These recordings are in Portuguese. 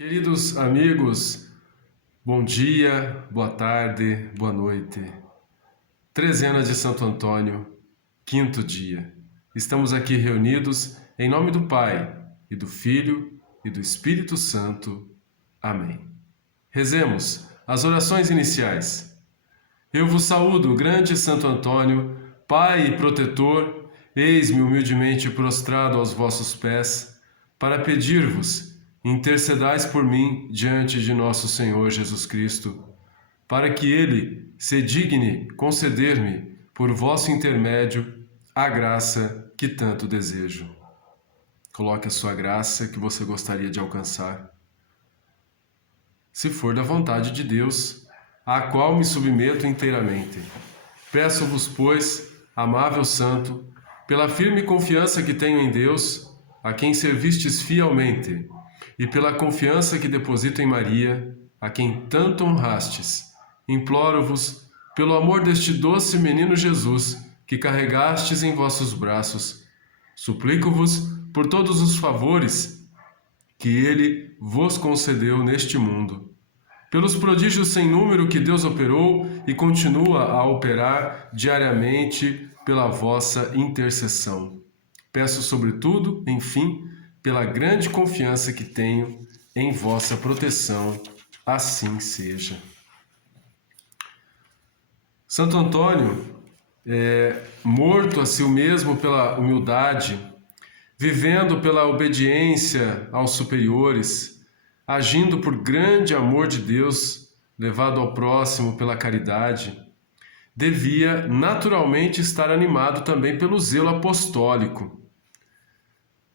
Queridos amigos, bom dia, boa tarde, boa noite. Trezena de Santo Antônio, quinto dia. Estamos aqui reunidos em nome do Pai, e do Filho, e do Espírito Santo. Amém. Rezemos as orações iniciais. Eu vos saúdo, grande Santo Antônio, Pai e protetor, eis-me humildemente prostrado aos vossos pés, para pedir-vos, intercedais por mim diante de nosso Senhor Jesus Cristo, para que Ele se digne conceder-me, por vosso intermédio, a graça que tanto desejo. Coloque a sua graça que você gostaria de alcançar. Se for da vontade de Deus, à qual me submeto inteiramente. Peço-vos, pois, amável Santo, pela firme confiança que tenho em Deus, a quem servistes fielmente, e pela confiança que deposito em Maria, a quem tanto honrastes, imploro-vos, pelo amor deste doce menino Jesus, que carregastes em vossos braços, suplico-vos por todos os favores que ele vos concedeu neste mundo, pelos prodígios sem número que Deus operou e continua a operar diariamente pela vossa intercessão. Peço sobretudo, enfim, pela grande confiança que tenho em vossa proteção, assim seja. Santo Antônio, morto a si mesmo pela humildade, vivendo pela obediência aos superiores, agindo por grande amor de Deus, levado ao próximo pela caridade, devia naturalmente estar animado também pelo zelo apostólico,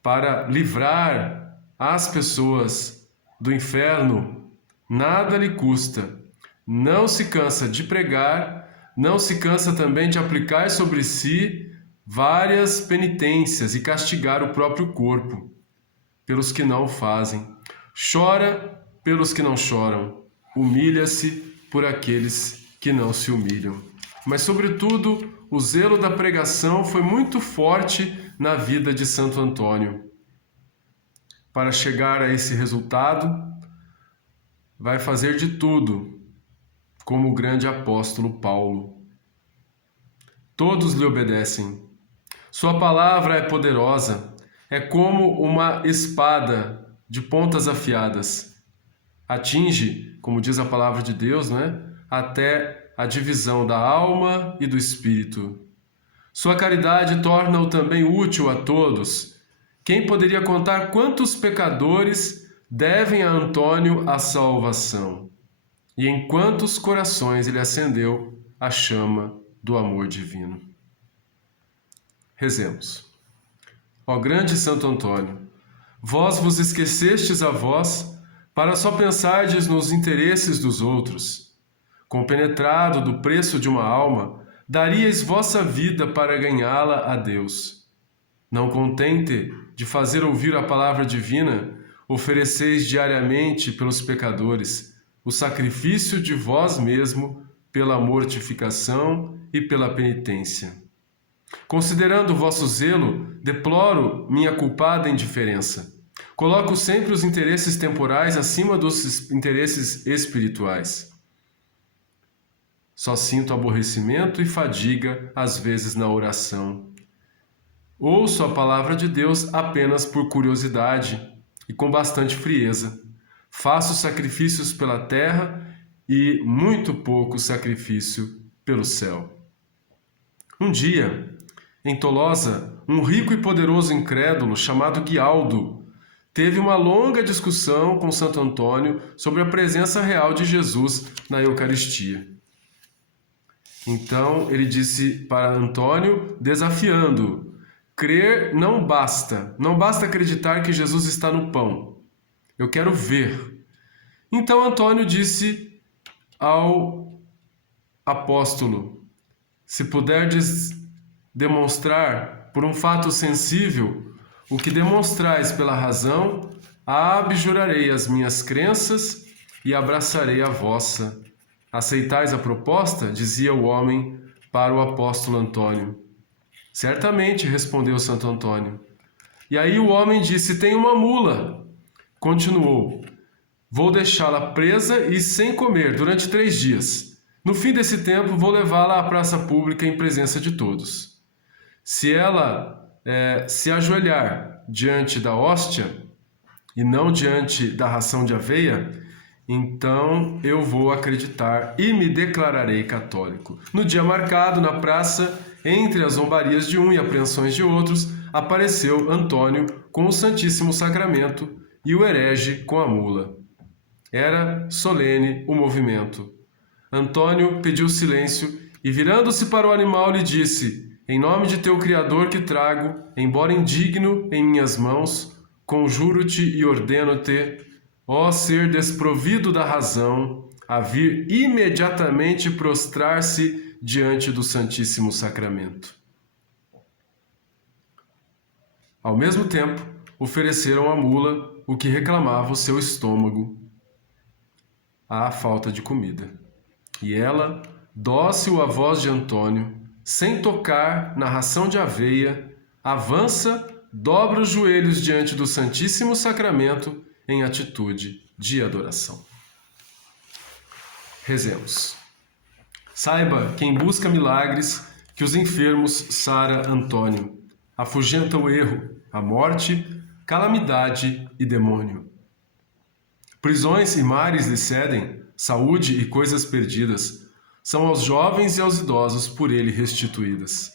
para livrar as pessoas do inferno. Nada lhe custa, não se cansa de pregar, não se cansa também de aplicar sobre si várias penitências e castigar o próprio corpo pelos que não o fazem. Chora pelos que não choram, humilha-se por aqueles que não se humilham. Mas, sobretudo, o zelo da pregação foi muito forte na vida de Santo Antônio. Para chegar a esse resultado, vai fazer de tudo, como o grande apóstolo Paulo. Todos lhe obedecem. Sua palavra é poderosa, é como uma espada de pontas afiadas. Atinge, como diz a palavra de Deus, até a divisão da alma e do espírito. Sua caridade torna-o também útil a todos. Quem poderia contar quantos pecadores devem a Antônio a salvação? E em quantos corações ele acendeu a chama do amor divino? Rezemos. Ó grande Santo Antônio, vós vos esquecestes a vós para só pensardes nos interesses dos outros. Compenetrado do preço de uma alma, daríeis vossa vida para ganhá-la a Deus. Não contente de fazer ouvir a palavra divina, ofereceis diariamente pelos pecadores o sacrifício de vós mesmo pela mortificação e pela penitência. Considerando o vosso zelo, deploro minha culpada indiferença. Coloco sempre os interesses temporais acima dos interesses espirituais. Só sinto aborrecimento e fadiga, às vezes, na oração. Ouço a palavra de Deus apenas por curiosidade e com bastante frieza. Faço sacrifícios pela terra e muito pouco sacrifício pelo céu. Um dia, em Tolosa, um rico e poderoso incrédulo chamado Guialdo teve uma longa discussão com Santo Antônio sobre a presença real de Jesus na Eucaristia. Então ele disse para Antônio, desafiando: crer não basta acreditar que Jesus está no pão. Eu quero ver. Então Antônio disse ao apóstolo: se puderdes demonstrar por um fato sensível o que demonstrais pela razão, abjurarei as minhas crenças e abraçarei a vossa. Aceitais a proposta? Dizia o homem para o apóstolo Antônio. Certamente, respondeu Santo Antônio. E aí o homem disse: tem uma mula. Continuou: Vou deixá-la presa e sem comer durante 3 dias. No fim desse tempo, vou levá-la à praça pública em presença de todos. Se ela se ajoelhar diante da hóstia e não diante da ração de aveia, então eu vou acreditar e me declararei católico. No dia marcado, na praça, entre as zombarias de um e apreensões de outros, apareceu Antônio com o Santíssimo Sacramento e o herege com a mula. Era solene o movimento. Antônio pediu silêncio e, virando-se para o animal, lhe disse: em nome de teu Criador que trago, embora indigno em minhas mãos, conjuro-te e ordeno-te, ó ser desprovido da razão, a vir imediatamente prostrar-se diante do Santíssimo Sacramento. Ao mesmo tempo, ofereceram à mula o que reclamava o seu estômago, a falta de comida. E ela, dócil à voz de Antônio, sem tocar na ração de aveia, avança, dobra os joelhos diante do Santíssimo Sacramento em atitude de adoração. Rezemos. Saiba, quem busca milagres, que os enfermos sara Antônio, afugenta o erro, a morte, calamidade e demônio. Prisões e mares lhe cedem, saúde e coisas perdidas, são aos jovens e aos idosos por ele restituídas.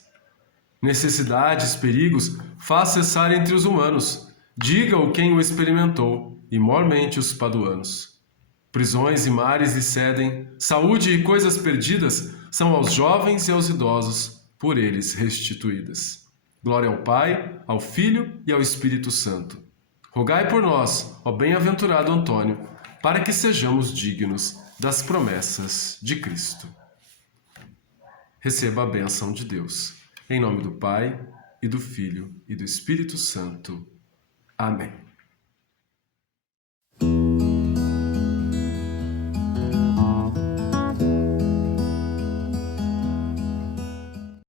Necessidades, perigos, faz cessar entre os humanos, diga-o quem o experimentou, e mormente os paduanos. Prisões e mares lhe cedem, saúde e coisas perdidas, são aos jovens e aos idosos por eles restituídas. Glória ao Pai, ao Filho e ao Espírito Santo. Rogai por nós, ó bem-aventurado Antônio, para que sejamos dignos das promessas de Cristo. Receba a bênção de Deus. Em nome do Pai, e do Filho, e do Espírito Santo. Amém.